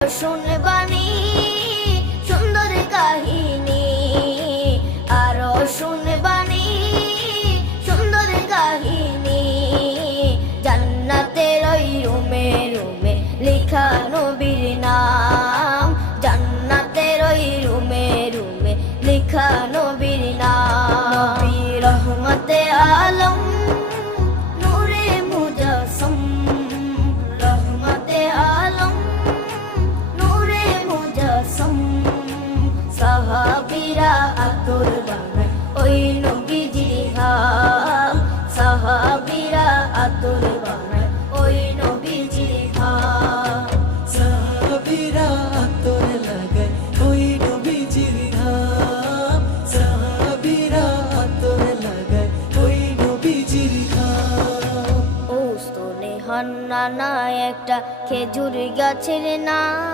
শুনবানি সুন্দর কাহিনী, আরো শুনবানি সুন্দর কাহিনী। জান্নাতের ওই রুমে রুমে লেখা নবীর নাম, জান্নাতের ওই রুমে রুমে লেখা নবীর নাম। নবী রহমতে আলম নূরে মুজাসসম, রহমতে আলম নূরে মুজাসসম। সাহাবীরা আতর বানায় ওই নবীজির ঘাম, সাহাবীরা আতর বানায় ওই নবীজির ঘাম। সাহাবীরা আতর লাগায় ওই নবীজির ঘাম, সাহাবীরা আতর লাগায় ওই নবীজির ঘাম। ও স্তনে হান্নানা একটা খেজুর গাছের নাম।